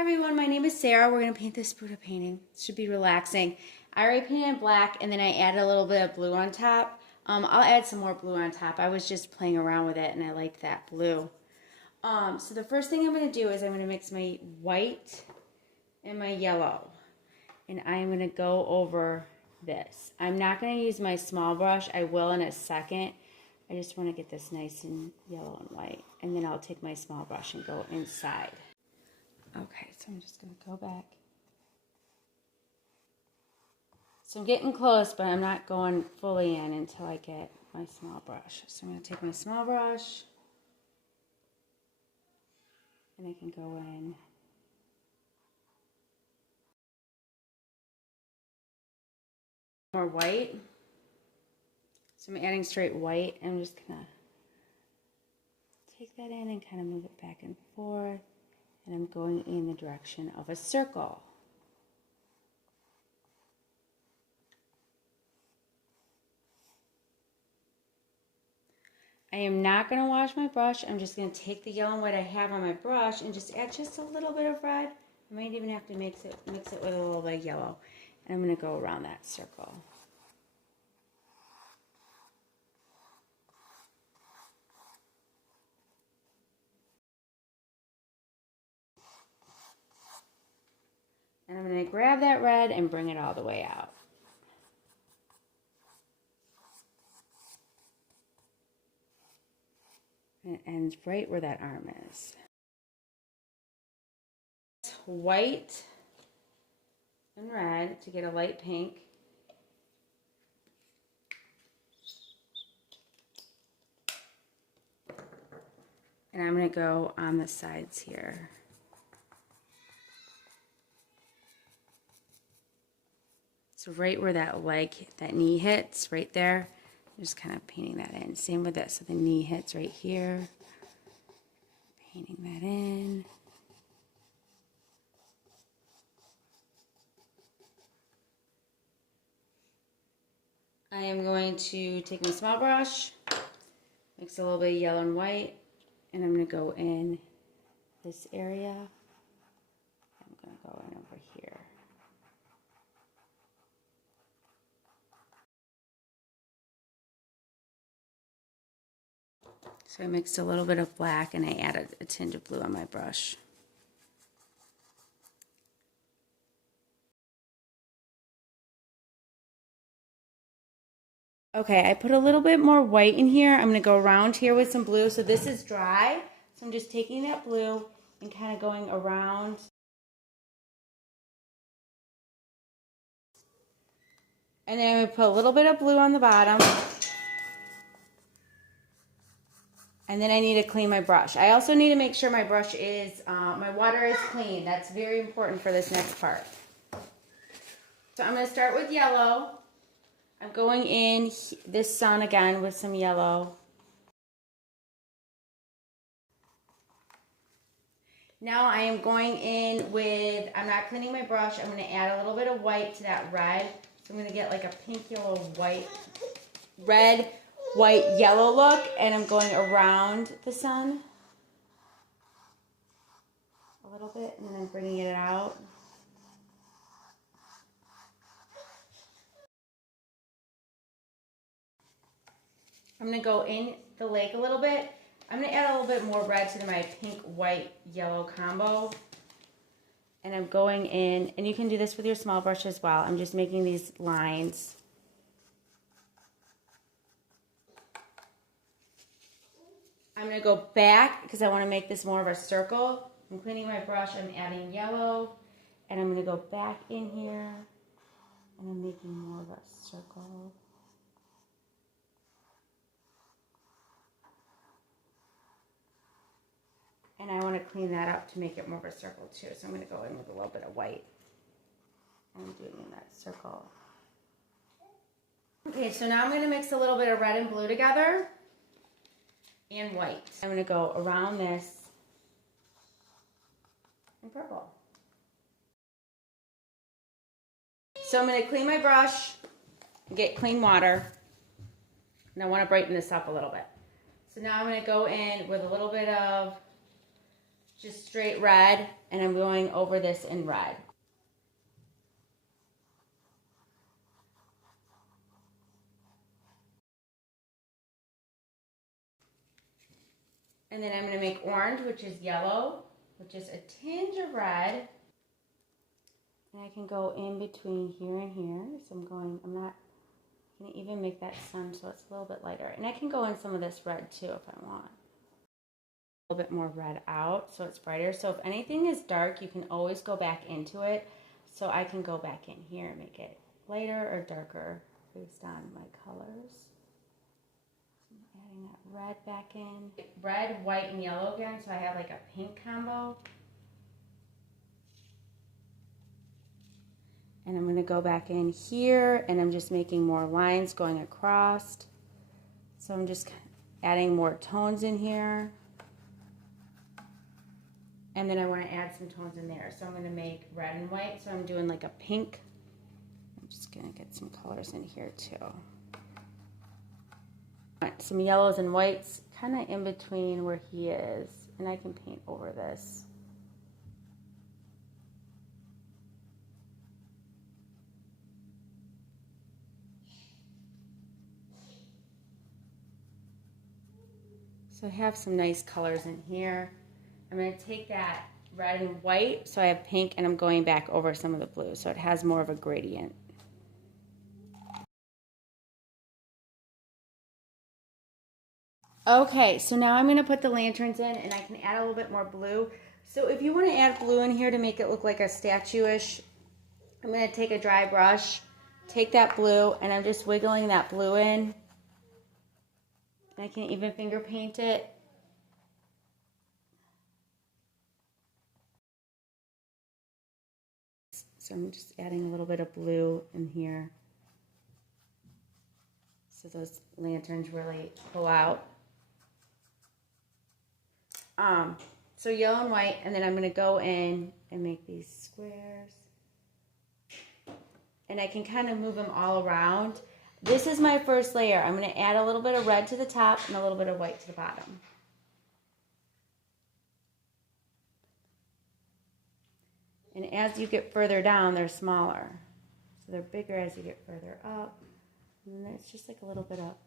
Hi everyone, my name is Sarah. We're going to paint this Buddha painting. It should be relaxing. I already painted in black and then I added a little bit of blue on top. I'll add some more blue on top. I was just playing around with it and I liked that blue. So the first thing I'm going to do is I'm going to mix my white and my yellow. And I'm going to go over this. I'm not going to use my small brush. I will in a second. I just want to get this nice and yellow and white. And then I'll take my small brush and go inside. Okay, so I'm just going to go back. So I'm getting close, but I'm not going fully in until I get my small brush. So I'm going to take my small brush and I can go in. More white. So I'm adding straight white. I'm just going to take that in and kind of move it back and forth. And I'm going in the direction of a circle. I am not going to wash my brush. I'm just going to take the yellow and white I have on my brush and just add just a little bit of red. I might even have to mix it with a little bit of yellow. And I'm going to go around that circle. And I'm going to grab that red and bring it all the way out. And it ends right where that arm is. White and red to get a light pink. And I'm going to go on the sides here. So right where that leg, that knee hits, right there, I'm just kind of painting that in. Same with this, so the knee hits right here. Painting that in. I am going to take my small brush, mix a little bit of yellow and white, and I'm going to go in this area. I'm going to go in over here. So I mixed a little bit of black and I added a tinge of blue on my brush. Okay, I put a little bit more white in here. I'm going to go around here with some blue. So this is dry. So I'm just taking that blue and kind of going around. And then I'm going to put a little bit of blue on the bottom. And then I need to clean my brush. I also need to make sure my brush is, my water is clean. That's very important for this next part. So I'm going to start with yellow. I'm going in this sun again with some yellow. Now I am going in with, I'm not cleaning my brush, I'm going to add a little bit of white to that red. So I'm going to get like a pink, yellow, white, red, white, yellow look. And I'm going around the sun a little bit and then I'm bringing it out. I'm going to go in the lake a little bit. I'm going to add a little bit more red to my pink, white, yellow combo. And I'm going in, and you can do this with your small brush as well. I'm just making these lines. I'm going to go back because I want to make this more of a circle. I'm cleaning my brush, I'm adding yellow, and I'm going to go back in here, and I'm making more of a circle. And I want to clean that up to make it more of a circle too. So I'm going to go in with a little bit of white. And I'm doing that circle. Okay, so now I'm going to mix a little bit of red and blue together. And white. I'm going to go around this in purple. So I'm going to clean my brush and get clean water. And I want to brighten this up a little bit. So now I'm going to go in with a little bit of just straight red, and I'm going over this in red. And then I'm going to make orange, which is yellow, which is a tinge of red. And I can go in between here and here. So I'm going to even make that sun so it's a little bit lighter. And I can go in some of this red too if I want. A little bit more red out so it's brighter. So if anything is dark, you can always go back into it. So I can go back in here and make it lighter or darker based on my colors. Adding that red back in. Red, white, and yellow again, so I have like a pink combo. And I'm going to go back in here, and I'm just making more lines going across. So I'm just adding more tones in here. And then I want to add some tones in there. So I'm going to make red and white, so I'm doing like a pink. I'm just going to get some colors in here too. Some yellows and whites kind of in between where he is, and I can paint over this. So I have some nice colors in here. I'm going to take that red and white, so I have pink, and I'm going back over some of the blue, so it has more of a gradient. Okay, so now I'm going to put the lanterns in, and I can add a little bit more blue. So if you want to add blue in here to make it look like a statue-ish, I'm going to take a dry brush, take that blue, and I'm just wiggling that blue in. I can even finger paint it. So I'm just adding a little bit of blue in here so those lanterns really pull out. So yellow and white, and then I'm going to go in and make these squares. And I can kind of move them all around. This is my first layer. I'm going to add a little bit of red to the top and a little bit of white to the bottom. And as you get further down, they're smaller. So they're bigger as you get further up. And then it's just like a little bit up.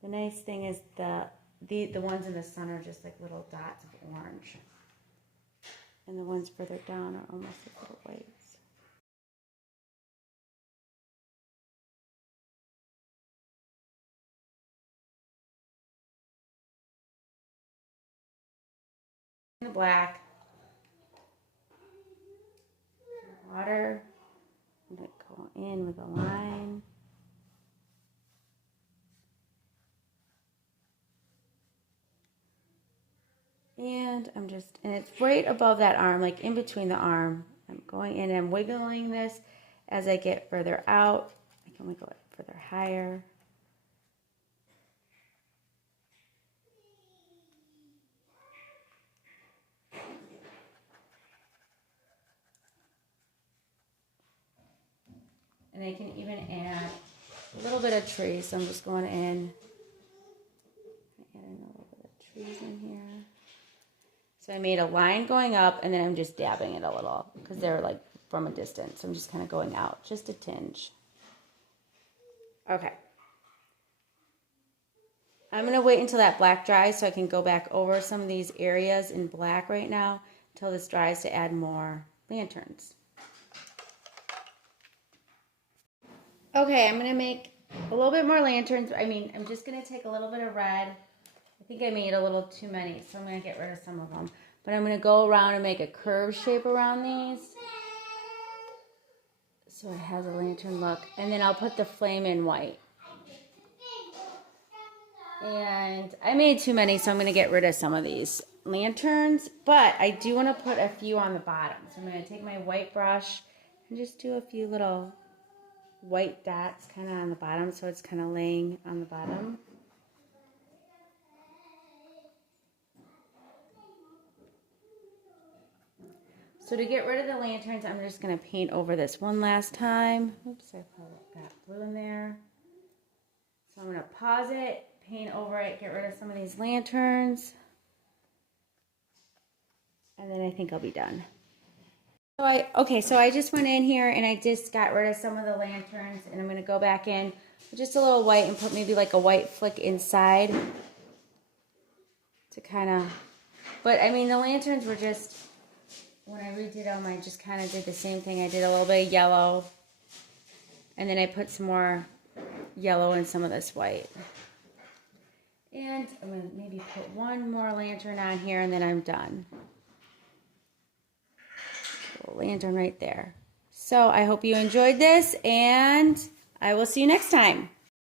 The nice thing is the ones in the sun are just like little dots of orange. And the ones further down are almost like little whites. The black. Water. I'm going to go in with a line. And it's right above that arm, like in between the arm. I'm going in and I'm wiggling this as I get further out. I can wiggle it further higher. And I can even add a little bit of trees. So I'm just going in, adding a little bit of trees in here. So I made a line going up, and then I'm just dabbing it a little because they're like from a distance. I'm just kind of going out, just a tinge. Okay. I'm going to wait until that black dries so I can go back over some of these areas in black right now until this dries to add more lanterns. Okay, I'm going to make a little bit more lanterns. I'm just going to take a little bit of red. I think I made a little too many, so I'm going to get rid of some of them. But I'm going to go around and make a curved shape around these, so it has a lantern look. And then I'll put the flame in white. And I made too many, so I'm going to get rid of some of these lanterns. But I do want to put a few on the bottom. So I'm going to take my white brush and just do a few little white dots kind of on the bottom, so it's kind of laying on the bottom. So to get rid of the lanterns, I'm just going to paint over this one last time. Oops, I probably got blue in there. So I'm going to pause it, paint over it, get rid of some of these lanterns. And then I think I'll be done. So I just went in here and I just got rid of some of the lanterns, and I'm going to go back in with just a little white and put maybe like a white flick inside to kind of, but I mean the lanterns were just, when I redid them I just kind of did the same thing. I did a little bit of yellow and then I put some more yellow in some of this white. And I'm going to maybe put one more lantern on here and then I'm done. Lantern right there. So I hope you enjoyed this, and I will see you next time.